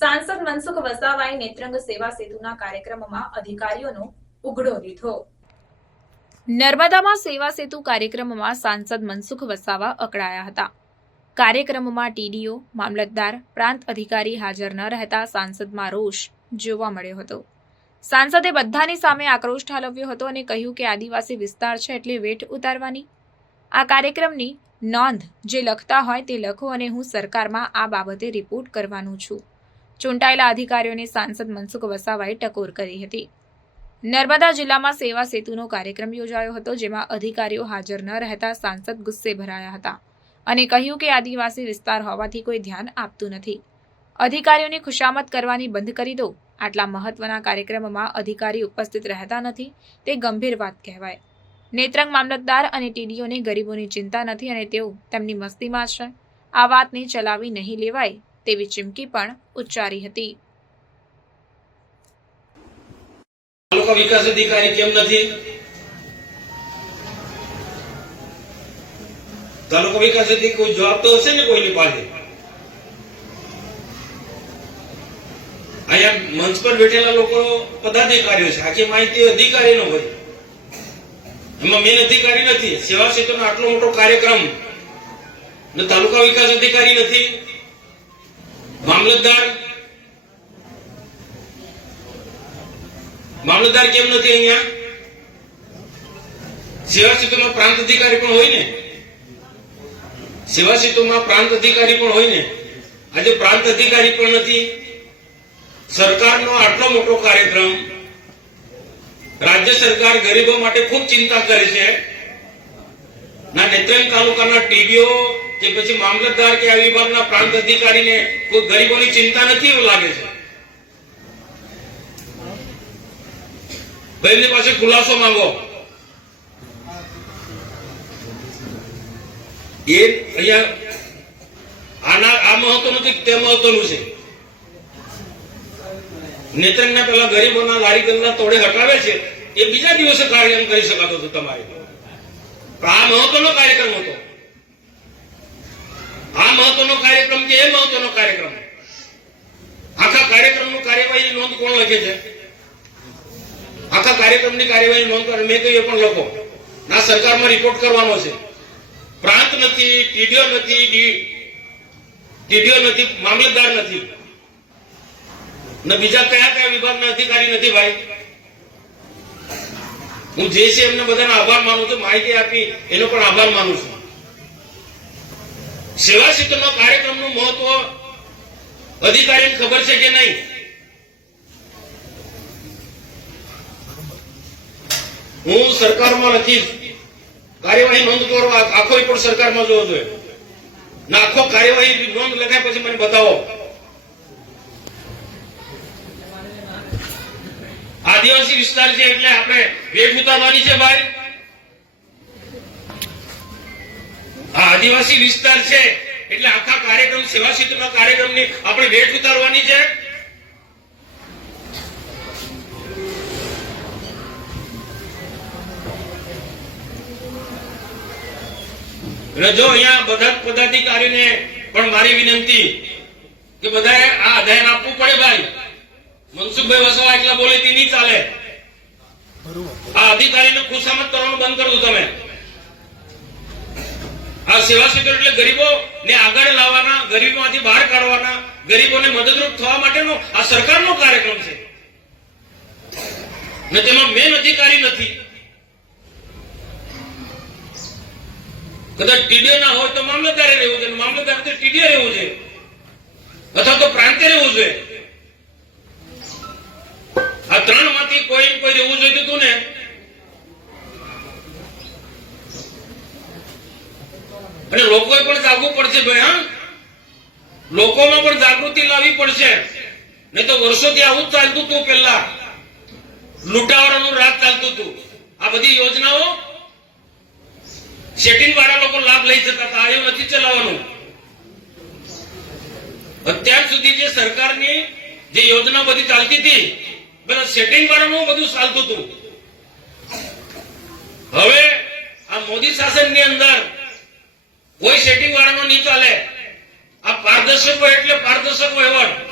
સાંસદ મનસુખ વસાવાએ નેત્રંગ સેવા સેતુના કાર્યક્રમમાં અધિકારીઓનો ઉઘડો લીધો નર્મદામાં સેવા સેતુ કાર્યક્રમમાં સાંસદ મનસુખ વસાવા અકળાયા હતા કાર્યક્રમમાં ટીડીઓ મામલતદાર પ્રાંત અધિકારી હાજર ન રહેતા સાંસદમાં રોષ જોવા મળ્યો હતો સાંસદે બધાની સામે આક્રોશ ઠાલવ્યો હતો અને કહ્યું કે આદિવાસી વિસ્તાર છે એટલે વેઠ ઉતારવાની આ કાર્યક્રમની નોંધ જે લખતા હોય તે લખો અને હું સરકારમાં આ બાબતે રિપોર્ટ કરવાનું છું ચૂંટાયેલા અધિકારીઓને સાંસદ મનસુખ વસાવાએ ટકોર કરી હતી નર્મદા જિલ્લામાં સેવા સેતુનો કાર્યક્રમ યોજાયો હતો જેમાં અધિકારીઓ હાજર ન રહેતા સાંસદ ગુસ્સે ભરાયા હતા અને કહ્યું કે આદિવાસી વિસ્તાર હોવાથી કોઈ ધ્યાન આપતું નથી અધિકારીઓને ખુશામત કરવાની બંધ કરી દો આટલા મહત્વના કાર્યક્રમમાં અધિકારી ઉપસ્થિત રહેતા નથી તે ગંભીર વાત કહેવાય નેત્રંગ મામલતદાર અને ટીડીઓને ગરીબોની ચિંતા નથી અને તેઓ તેમની મસ્તીમાં છે આ વાતને ચલાવી નહીં લેવાય તેવી ચીમકી પણ ઉચ્ચારી હતી તાલુકા વિકાસ અધિકારી કેમ નથી તાલુકા વિકાસ અધિકારી કોઈ જવાબ તો હશે ને કોઈની પાસે અહીંયા મંચ પર બેઠેલા લોકો પદાધિકારીઓ છે આખી માહિતી અધિકારીનો હોય એમાં મેન અધિકારી નથી સેવા ક્ષેત્રનો આટલો મોટો કાર્યક્રમ ને તાલુકા વિકાસ અધિકારી નથી મામલતદાર મામલતદાર કેમ નથી અહીંયા સેવા ક્ષેત્રમાં પ્રાંત અધિકારી પણ હોય ને સેવા ક્ષેત્રમાં પ્રાંત અધિકારી પણ હોય ને આજે પ્રાંત અધિકારી પણ નથી સરકારનો આટલો મોટો કાર્યક્રમ રાજ્ય સરકાર ગરીબો માટે ખૂબ ચિંતા કરે છે ના નેત્રંગ તાલુકાના ટીવીઓ કે પછી મામલતદાર કે આ વિભાગના પ્રાંત અધિકારીને કોઈ ગરીબોની ચિંતા નથી એવું લાગે છે ભાઈની પાસે ખુલાસો માંગો એ અહીંયા આના આ મહત્વનું કે તે મહત્વનું છે નેતનના પેલા ગરીબોના લારીગલના તોડે હટાવે છે એ બીજા દિવસે કાર્યક્રમ કરી શકાતો હતો તમારે આ મહત્વનો કાર્યક્રમ હતો આ મહત્વનો કાર્યક્રમ કે એ મહત્વનો કાર્યક્રમ આખા કાર્યક્રમનું કાર્યવાહી નોંધ કોણ લખે છે આખા કાર્યક્રમની કાર્યવાહી નોંધ કરે મેં કહ્યું પણ લખો ના સરકારમાં રિપોર્ટ કરવાનો છે પ્રાંત નથી ટીડીઓ નથી ટીડીઓ નથી મામલતદાર નથી ને બીજા કયા કયા વિભાગના અધિકારી નથી ભાઈ હું જે છે એમને બધાનો આભાર માનું છું માહિતી આપી એનો પણ આભાર માનું છું સેવા ક્ષેત્રનો કાર્યક્રમનું મહત્વ અધિકારીને ખબર છે કે નહીં હું સરકારમાં નથી કાર્યવાહી નોંધ કરવા આખો પણ સરકારમાં જોવો જોઈએ ના આખો કાર્યવાહી નોંધ લખાય પછી મને બતાવો આદિવાસી વિસ્તાર છે એટલે આપણે વેગુતા માની છે ભાઈ આ આદિવાસી વિસ્તાર છે એટલે આખા કાર્યક્રમ સેવા ક્ષેત્રના કાર્યક્રમની આપણે વેટ ઉતારવાની છે રજો અહીંયા બધા પદાધિકારીને પણ મારી વિનંતી કે બધાએ આ કૌશિકભાઈ વસાવા એકલા બોલે તે નહીં ચાલે આ અધિકારીને ખુશામત કરવાનું બંધ કરવું તમે આ સેવા સેક્ટર એટલે ગરીબો ને આગળ લાવવાના ગરીબોમાંથી બહાર કાઢવાના ગરીબોને મદદરૂપ થવા માટેનો આ સરકારનો કાર્યક્રમ છે ને તેમાં મેન અધિકારી નથી કદાચ ટીડીએ ના હોય તો મામલતદારે રહેવું છે મામલતદાર ટીડીએ રહેવું છે અથવા તો પ્રાંતે રહેવું જોઈએ આ ત્રણ માંથી કોઈ કોઈ રહેવું જોઈતું હતું ને અને લોકોએ પણ જાગવું પડશે ભાઈ હા લોકોમાં પણ જાગૃતિ લાવવી પડશે નહીં તો વર્ષોથી આવું ચાલતું હતું પેલા લૂંટાવાળાનું રાત ચાલતું હતું આ બધી યોજનાઓ સેટિંગ વાળા લોકો લાભ લઈ જતા હતા એ નથી ચલાવવાનું અત્યાર સુધી જે સરકારની જે યોજના બધી ચાલતી હતી બધા સેટિંગ વાળાનું બધું ચાલતું હતું હવે આ મોદી શાસન ની અંદર કોઈ સેટિંગ વાળાનો નહીં ચાલે આ પારદર્શકો એટલે પારદર્શકો એવોર્ડ